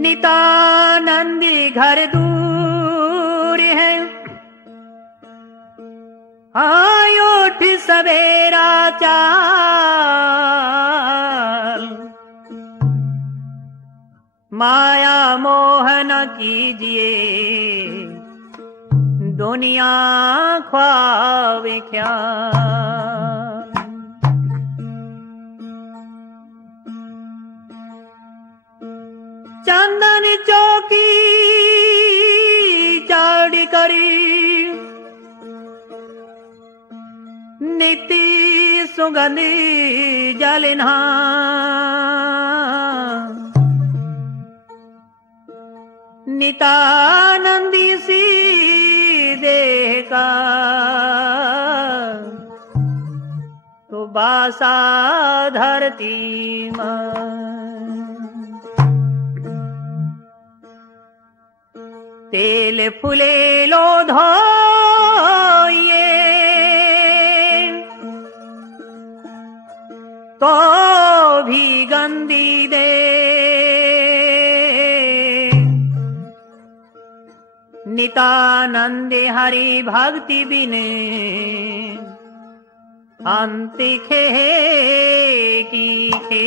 नितानंदी घर दूर है, उठ सवेरा चाल। माया मोह न कीजिए, दुनिया ख्वाब ख्याल। चंदन चौकी चढ़ करी, नित्य सुगंधि जलना। नितानंदी सी देह का तो बासा धरती में। तेल फुले लो धोइए, तो भी गंदी दे। नितानंद हरि भक्ति बिने, अंत खे की खे।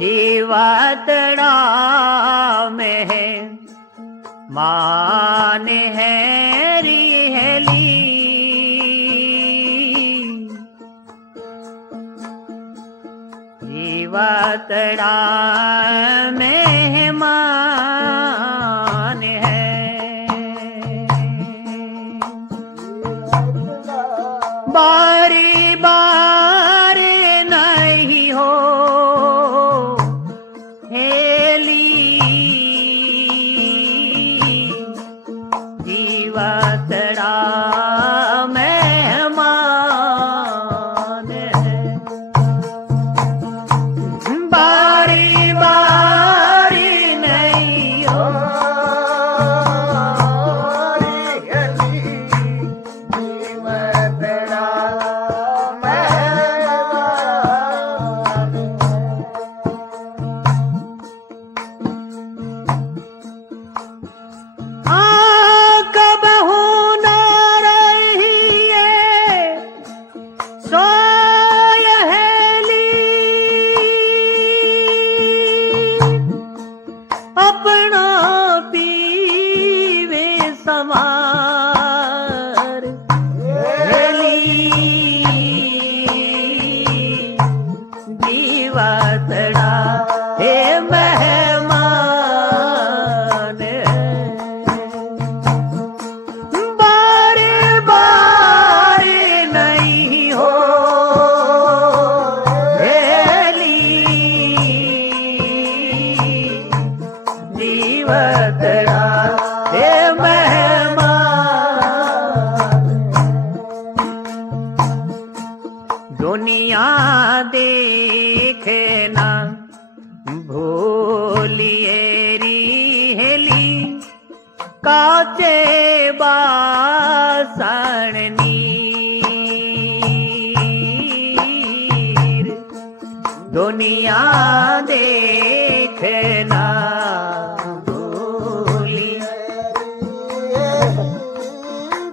जीवातड़ा में है मान है रिहली। जीवातड़ा में मान है, बारी बारी नहीं हो जीवातड़ा मेहमान है। बारी बारी नहीं हो जीवातड़ा मेहमान। अपना पीवे समार जीवातड़ा हे मेहमान। बारे बारे नहीं हो जीवातड़ा हे मेहमान। दुनिया देखना भूलिए रिहली, काचे बासण नीर। दुनिया देखना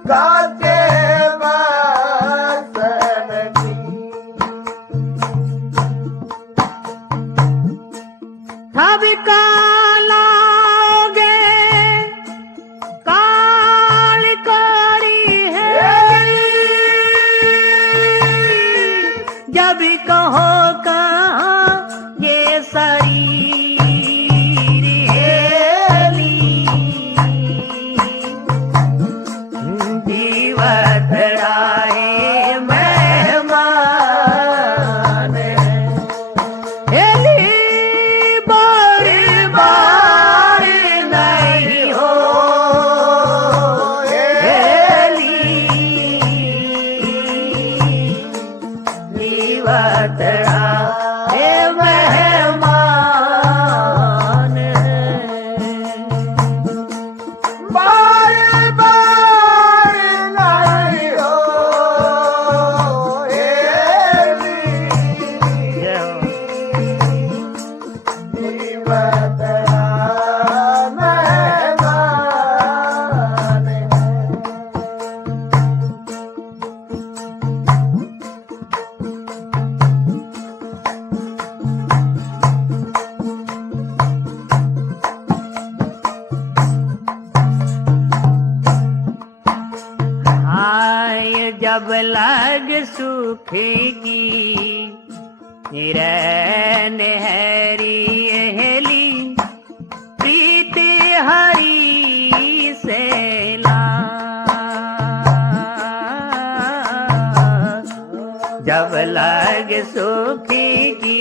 काचे बासन सब कालोगे काल करी है। जब कहो कहाँ ये शरीर हेली, जीवातड़ा हे मेहमान। हेली बारी बारी जब लग सूखेगी रैन हैरी हेली प्रीत हरी से ला। जब लग सूखेगी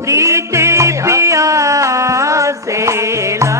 प्रीत पिया से ला।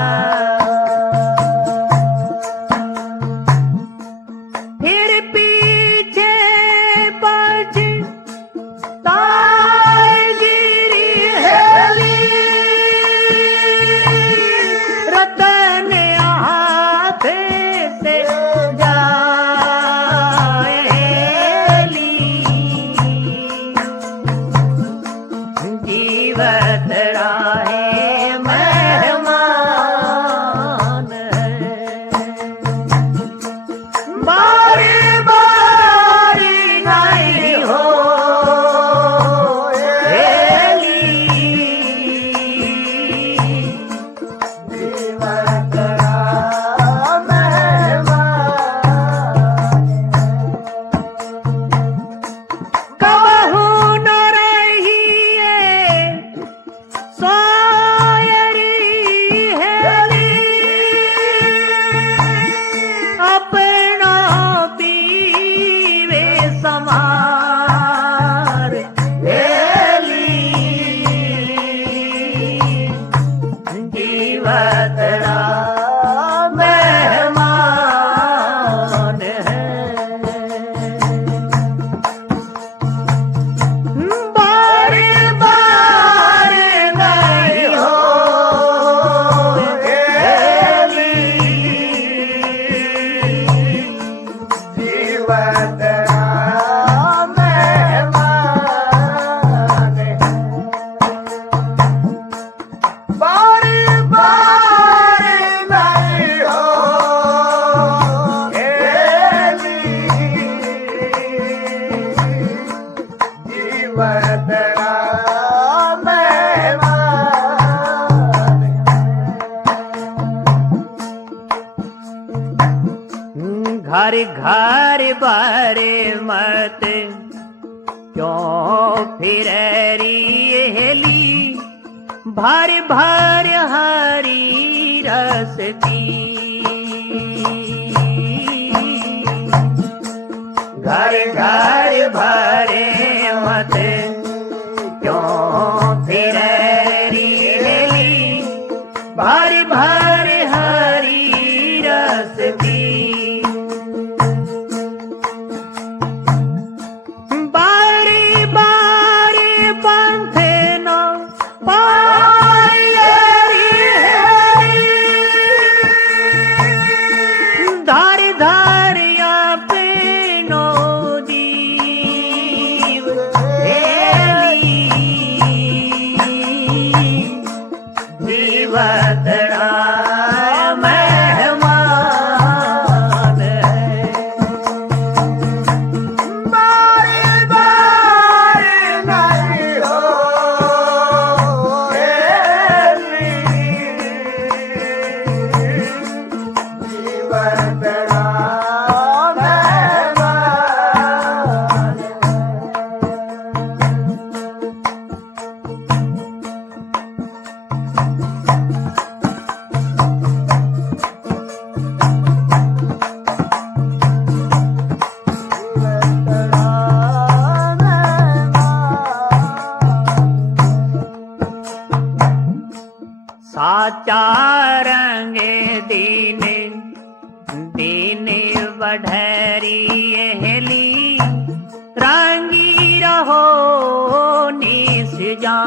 घर घर बारे मत क्यों फिर हेली भर भर हरी रस की। घर घर भरे मत क्यों फिर हेली भर भर हरी रस की। साचा रंगे दीने दीने बढ़री हेली रंगी रहो निस जाम।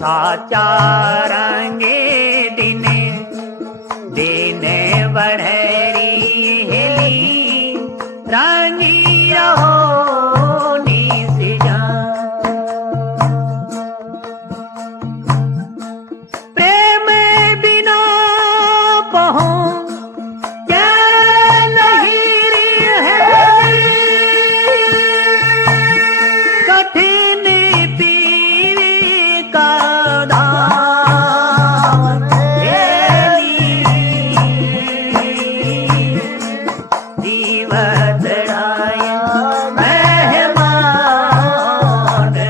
साचा रंगे दीने दीने बढ़री हेली रंगी रहो निस जान। प्रेम बिना पहुँ क्या नहीं है, कठिन पीवी का धाम हेली, जीवत राय मेहमान है।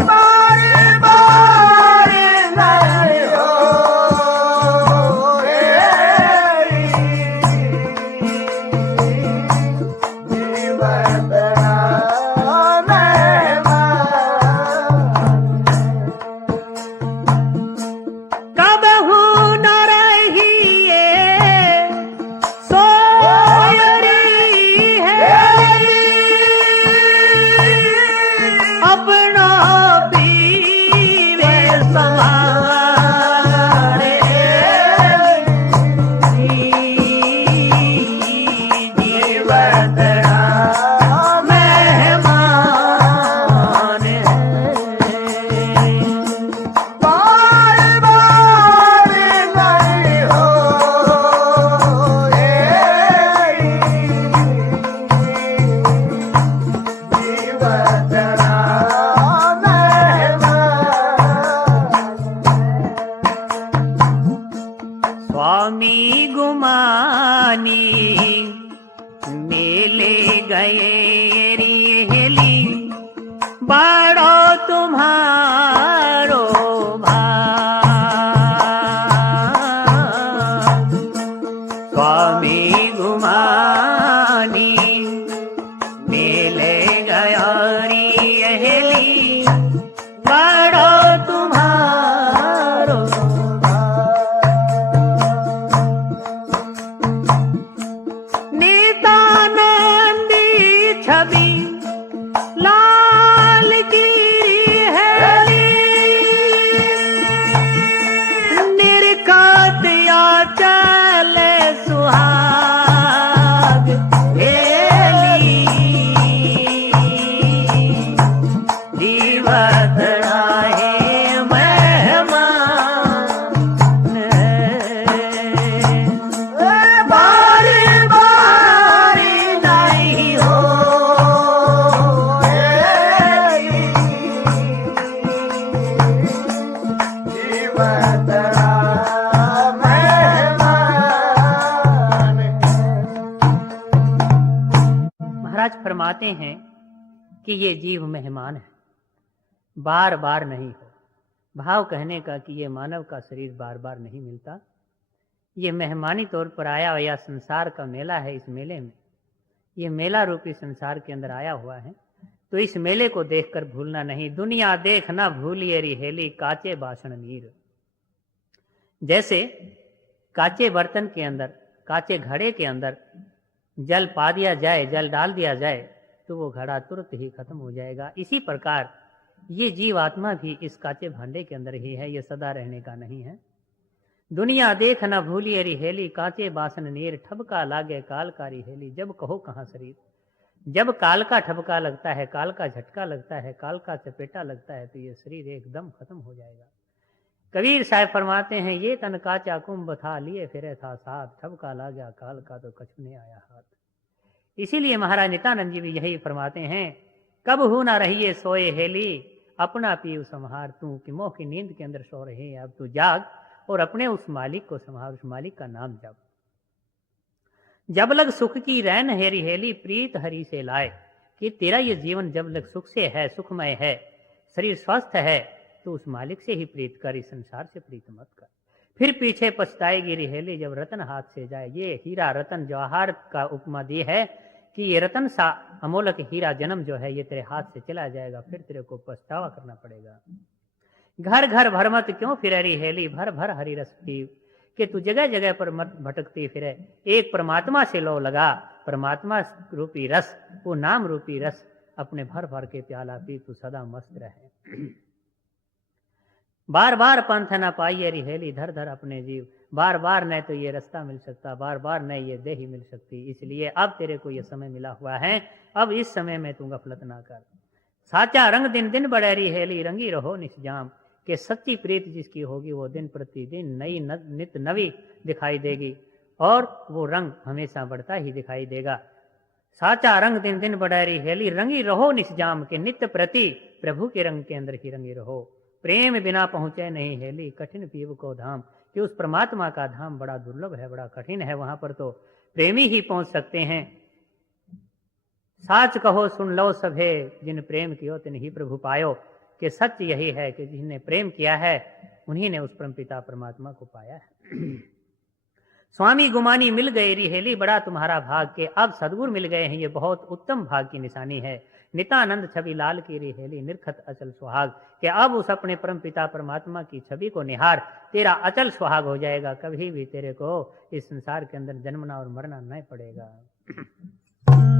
बार बार नहीं हो जीवत राय कबहू न रहिए सोयरी है, अपना पीवे संभारे, जीवत राम मेहमान है। बार बार नहीं हो जीवत राम मेहमान। स्वामी गुमानी मेले गए रिहेली, बड़ो तुम्हारो भाग। स्वामी गुमानी मेले गया रिहेली, बड़ो तुम्हारो नितानंदी छवि लाल की हेली, निरखत या चले सुहाग हेली, जीवत राहे मेहमान है। बार बार नहीं हो जीवत राम मेहमान। महाराज फरमाते हैं कि ये जीव मेहमान है, बार बार नहीं हो। भाव कहने का कि ये मानव का शरीर बार बार नहीं मिलता, ये मेहमानी तौर पर आया हुआ संसार का मेला है। इस मेले में, ये मेला रूपी संसार के अंदर आया हुआ है, तो इस मेले को देखकर भूलना नहीं। दुनिया देख ना भूलिए रिहेली, काचे बासण नीर। जैसे काचे बर्तन के अंदर, काचे घड़े के अंदर जल पा दिया जाए, जल डाल दिया जाए, तो वो घड़ा तुरंत ही खत्म हो जाएगा। इसी प्रकार ये जीव आत्मा भी इस काचे भांडे के अंदर ही है, ये सदा रहने का नहीं है। दुनिया देख न भूलिए रिहेली, काचे बासन नीर, ठबका लागे काल का रिहेली। जब कहो कहाँ शरीर, जब काल का ठबका लगता है, काल का झटका लगता है, काल का चपेटा लगता है, तो ये शरीर एकदम खत्म हो जाएगा। कबीर साहब फरमाते हैं, ये तन काचा कुंभ था, लिए फिरे था साथ, ठबका लागा काल का तो कछु ने आया हाथ। इसीलिए महाराज नित्यानंद जी भी यही फरमाते हैं, कब हूं ना रहिए सोए हेली, अपना पीऊ संहार तू, कि मोह की नींद के अंदर सो रहे हैं। अब तू जाग और अपने उस मालिक को संहार, उस मालिक का नाम जप। जब लग सुख की रैन हेरी हेली, प्रीत हरि से लाए, कि तेरा ये जीवन जब लग सुख से है, सुखमय है, शरीर स्वस्थ है, तो उस मालिक से ही प्रीत कर, इस संसार से प्रीत मत कर। फिर पीछे पछताएगी रिहेली, जब रतन हाथ से जाए। ये हीरा रतन जवाहर का उपमा दी है कि ये रतन सा अमोलक हीरा जन्म जो है, ये तेरे हाथ से चला जाएगा, फिर तेरे को पछतावा करना पड़ेगा। घर घर भर मत क्यों फिरे रिहेली, भर भर हरि रस पीव, कि तू जगह जगह पर मत भटकती फिरे, एक परमात्मा से लो लगा, परमात्मा रूपी रस, वो नाम रूपी रस अपने भर भर के प्याला पी, तू सदा मस्त रहे। बार बार पंथ न पाइए रिहेली, धर धर अपने जीव, बार बार न तो ये रास्ता मिल सकता, बार बार न ये देही मिल सकती, इसलिए अब तेरे को ये समय मिला हुआ है, अब इस समय में तू गफलत ना कर। साचा रंग दिन दिन बढ़ेरी हेली, रंगी रहो निस्जाम, कि सच्ची प्रीत जिसकी होगी वो दिन प्रतिदिन नई नित नवी दिखाई देगी और वो रंग हमेशा बढ़ता ही दिखाई देगा। साचा रंग दिन दिन बढ़ेरी हेली, रंगी रहो निस्जाम, के नित्य प्रति प्रभु के रंग के अंदर ही रंगी रहो। प्रेम बिना पहुंचे नहीं हेली, कठिन पीव को धाम, कि उस परमात्मा का धाम बड़ा दुर्लभ है, बड़ा कठिन है, वहां पर तो प्रेमी ही पहुंच सकते हैं। साच कहो सुन लो सभे, जिन प्रेम कियो तिन ही प्रभु पायो, कि सच यही है कि जिन्हें प्रेम किया है उन्हीं ने उस परमपिता परमात्मा को पाया है। स्वामी गुमानी मिल गए रिहेली, बड़ा तुम्हारा भाग, के अब सदगुरु मिल गए हैं, ये बहुत उत्तम भाग की निशानी है। नितानंद छवि लाल की रिहेली, निरखत अचल सुहाग, कि अब उस अपने परमपिता परमात्मा की छवि को निहार, तेरा अचल सुहाग हो जाएगा, कभी भी तेरे को इस संसार के अंदर जन्मना और मरना नहीं पड़ेगा।